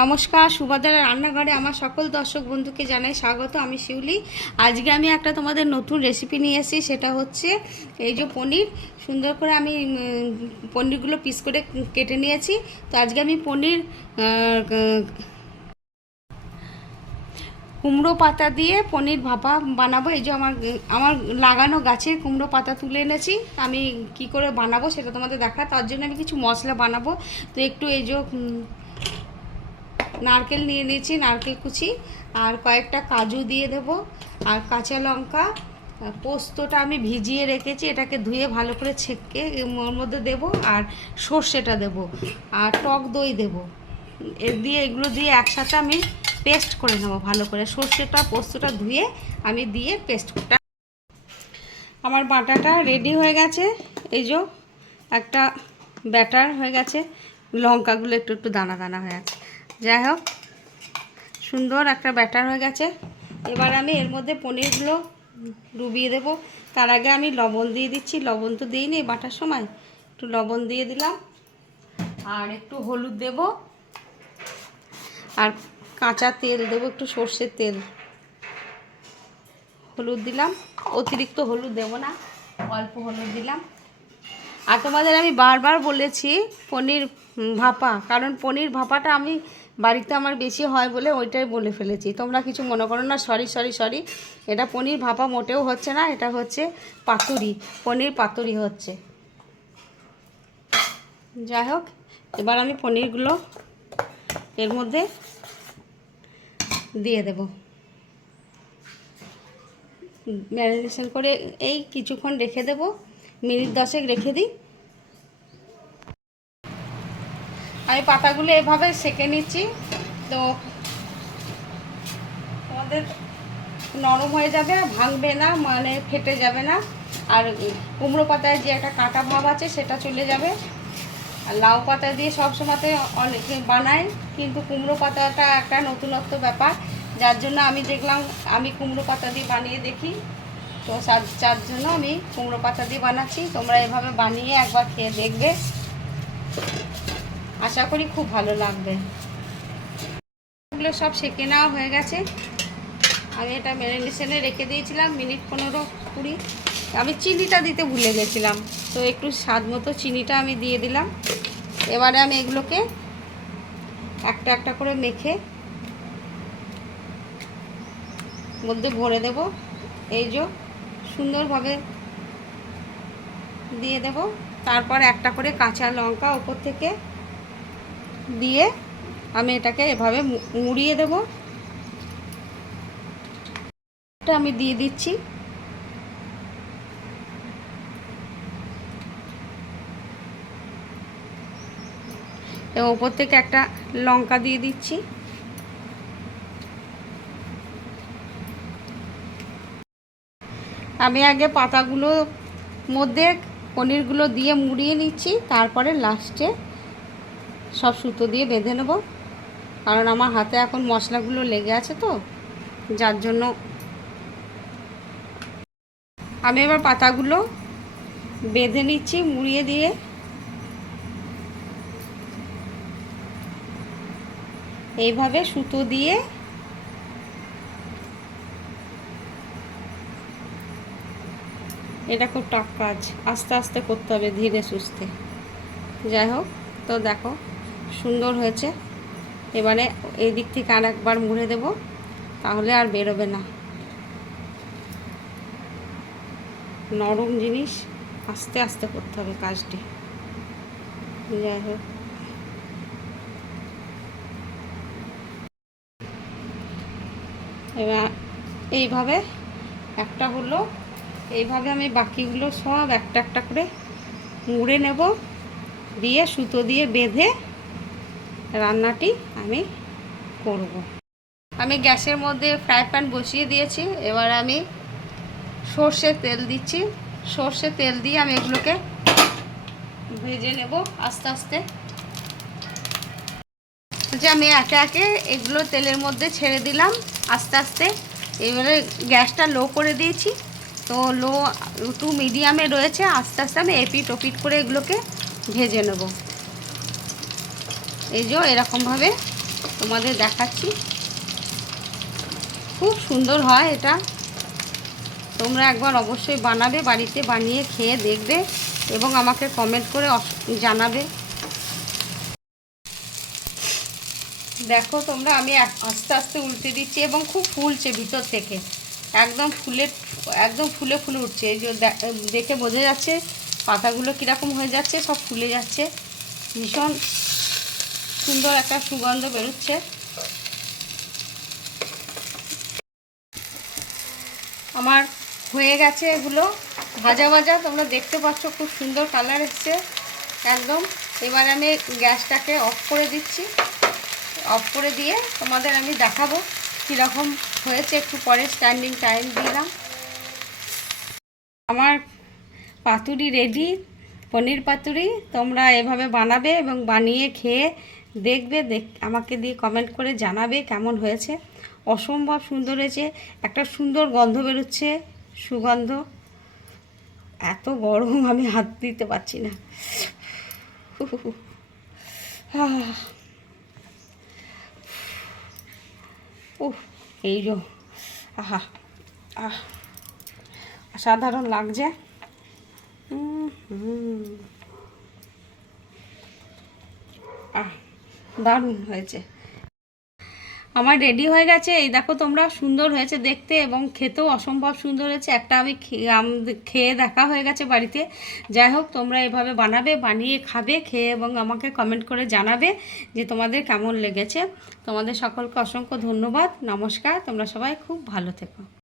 নমস্কার, সুবাদার রান্নাঘরে আমার সকল দর্শক বন্ধুকে জানাই স্বাগত। আমি শিউলি। আজকে আমি একটা তোমাদের নতুন রেসিপি নিয়ে এসেছি। সেটা হচ্ছে এই যে পনির। সুন্দর করে আমি পনিরগুলো পিস করে কেটে নিয়েছি। তো আজকে আমি পনির কুমড়ো পাতা দিয়ে পনির ভাপা বানাবো। এই যে আমার লাগানো গাছের কুমড়ো পাতা তুলে এনেছি। আমি কি করে বানাবো সেটা তোমাদের দেখা। তার জন্য আমি কিছু মশলা বানাবো। তো একটু এই যে নারকেল নিয়ে নিয়েছি, নারকেল কুচি, আর কয়েকটা কাজু দিয়ে দেব, আর কাঁচা লঙ্কা। পোস্তটা আমি ভিজিয়ে রেখেছি, এটাকে ধুয়ে ভালো করে ছেঁকে ওর মধ্যে দেবো, আর সর্ষেটা দেব, আর টক দই দেব। এগুলো দিয়ে একসাথে আমি পেস্ট করে নেবো ভালো করে। সর্ষেটা পোস্তটা ধুয়ে আমি দিয়ে পেস্টটা। আমার বাটাটা রেডি হয়ে গেছে। এই যে একটা ব্যাটার হয়ে গেছে। লঙ্কাগুলো একটু একটু দানা দানা হয়ে আছে। যাই হোক, সুন্দর একটা ব্যাটার হয়ে গেছে। এবার আমি এর মধ্যে পনিরগুলো ডুবিয়ে দেব। তার আগে আমি লবণ দিয়ে দিচ্ছি। লবণ তো দিইনি বাটার সময়, একটু লবণ দিয়ে দিলাম, আর একটু হলুদ দেব, আর কাঁচা তেল দেবো, একটু সর্ষের তেল। হলুদ দিলাম, অতিরিক্ত হলুদ দেব না, অল্প হলুদ দিলাম। আর তোমাদের আমি বারবার বলেছি পনির ভাপা, কারণ পনির ভাপাটা আমি বাড়িতে আমার বেশি হয় বলে ওইটাই বলে ফেলেছি। তোমরা কিছু মনে করো না। সরি সরি সরি, এটা পনির ভাপা মোটেও হচ্ছে না, এটা হচ্ছে পাতুরি, পনির পাতুরি হচ্ছে। যাই হোক, এবার আমি পনিরগুলো এর মধ্যে দিয়ে দেব। ম্যারিনেশন করে এই কিছুক্ষণ রেখে দেব, মিনিট 10 রেখে দিই। আমি পাতাগুলো এভাবে সেঁকে নিচ্ছি। তো তোমাদের নরম হয়ে যাবে, ভাঙবে না, মানে ফেটে যাবে না। আর কুমড়ো পাতায় যে একটা কাঁটা ভাব আছে সেটা চলে যাবে। আর লাউ পাতা দিয়ে সবসময়তে অনেকে বানায়, কিন্তু কুমড়ো পাতাটা একটা নতুনত্ব ব্যাপার, যার জন্য আমি দেখলাম আমি কুমড়ো পাতা দিয়ে বানিয়ে দেখি। তো যার জন্য আমি কুমড়ো পাতা দিয়ে বানাচ্ছি। তোমরা এভাবে বানিয়ে একবার খেয়ে দেখবে, আশা করি খুব ভালো লাগবে। এগুলো সব সেঁকে নেওয়া হয়ে গেছে। আমি এটা ম্যারিনেশনে রেখে দিয়েছিলাম মিনিট 15-20। আমি চিনিটা দিতে ভুলে গেছিলাম, তো একটু স্বাদ মতো চিনিটা আমি দিয়ে দিলাম। এবারে আমি এগুলোকে একটা একটা করে মেখে মধ্যে ভরে দেব। এই যে সুন্দরভাবে দিয়ে দেব। তারপর একটা করে কাঁচা লঙ্কা ওপর থেকে দিয়ে আমি এটাকে এভাবে মুড়িয়ে দেব। এটা আমি দিয়ে দিচ্ছি। এবং ওপর থেকে একটা লঙ্কা দিয়ে দিচ্ছি। আমি আগে পাতাগুলো মধ্যে পনিরগুলো দিয়ে মুড়িয়ে নিচ্ছি, তারপরে লাস্টে সব সুতো দিয়ে বেঁধে নেব, কারণ আমার হাতে এখন মশলাগুলো লেগে আছে, তো যার জন্য। আমি এবার পাতাগুলো বেঁধে নিচ্ছি মুড়িয়ে দিয়ে। এইভাবে সুতো দিয়ে এটা খুব টাফ কাজ, আস্তে আস্তে করতে হবে, ধীরে সুস্থে। যাই হোক, তো দেখো সুন্দর হয়েছে। এবারে এই দিক থেকে আর একবার মুড়ে দেব, তাহলে আর বেরোবে না। নরম জিনিস, আস্তে আস্তে করতে হবে কাজটি। যাই হোক, এবার এইভাবে একটা হলো, এইভাবে আমি বাকিগুলো সব একটা একটা করে মুড়ে নেব, দিয়ে সুতো দিয়ে বেঁধে রান্নাটি আমি করব। আমি গ্যাসের মধ্যে ফ্রাই প্যান বসিয়ে দিয়েছি। এবার আমি সর্ষের তেল দিচ্ছি। সর্ষের তেল দিয়ে আমি এগুলোকে ভেজে নেব আস্তে আস্তে। যে আমি একে একে এগুলো তেলের মধ্যে ছেড়ে দিলাম আস্তে আস্তে। এবারে গ্যাসটা লো করে দিয়েছি, তো লো টু মিডিয়ামে রয়েছে। আস্তে আস্তে আমি এপিট ওপিট করে এগুলোকে ভেজে নেব। এই যে এরকমভাবে তোমাদের দেখাচ্ছি। খুব সুন্দর হয় এটা। তোমরা একবার অবশ্যই বানাবে, বাড়িতে বানিয়ে খেয়ে দেখবে এবং আমাকে কমেন্ট করে জানাবে। দেখো তোমরা, আমি আস্তে আস্তে উল্টে দিচ্ছি এবং খুব ফুলছে ভিতর থেকে, একদম ফুলে ফুলে উঠছে। এই যে দেখে বোঝা যাচ্ছে পাতাগুলো কীরকম হয়ে যাচ্ছে, সব ফুলে যাচ্ছে। ভীষণ সুন্দর একটা সুগন্ধ বেরোচ্ছে। আমার হয়ে গেছে এগুলো ভাজা ভাজা, তোমরা দেখতে পাচ্ছ খুব সুন্দর কালার এসছে একদম। এবার আমি গ্যাসটাকে অফ করে দিচ্ছি। অফ করে দিয়ে তোমাদের আমি দেখাবো কীরকম হয়েছে। একটু পরে স্ট্যান্ডিং টাইম দিলাম। আমার পাতুরি রেডি, পনির পাতুরি। তোমরা এভাবে বানাবে এবং বানিয়ে খেয়ে দেখবে, আমাকে দিয়ে কমেন্ট করে জানাবে কেমন হয়েছে। অসম্ভব সুন্দর হয়েছে, একটা সুন্দর গন্ধ বেরোচ্ছে, সুগন্ধ। এত গরম আমি হাত দিতে পারছি না। এই যে আহা আহ অসাধারণ লাগছে। দারুণ হয়েছে। আমার রেডি হয়ে গেছে। এই দেখো তোমরা, সুন্দর হয়েছে দেখতে এবং খেতেও অসম্ভব সুন্দর হয়েছে। একটা আমি খেয়ে দেখা হয়ে গেছে বাড়িতে। যাই হোক, তোমরা এভাবে বানাবে, বানিয়ে খাবে, খেয়ে এবং আমাকে কমেন্ট করে জানাবে যে তোমাদের কেমন লেগেছে। তোমাদের সকলকে অসংখ্য ধন্যবাদ। নমস্কার। তোমরা সবাই খুব ভালো থেকো।